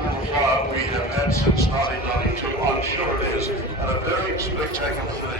smooth flight we have had since 1992. I'm sure it is. And a very spectacular finish.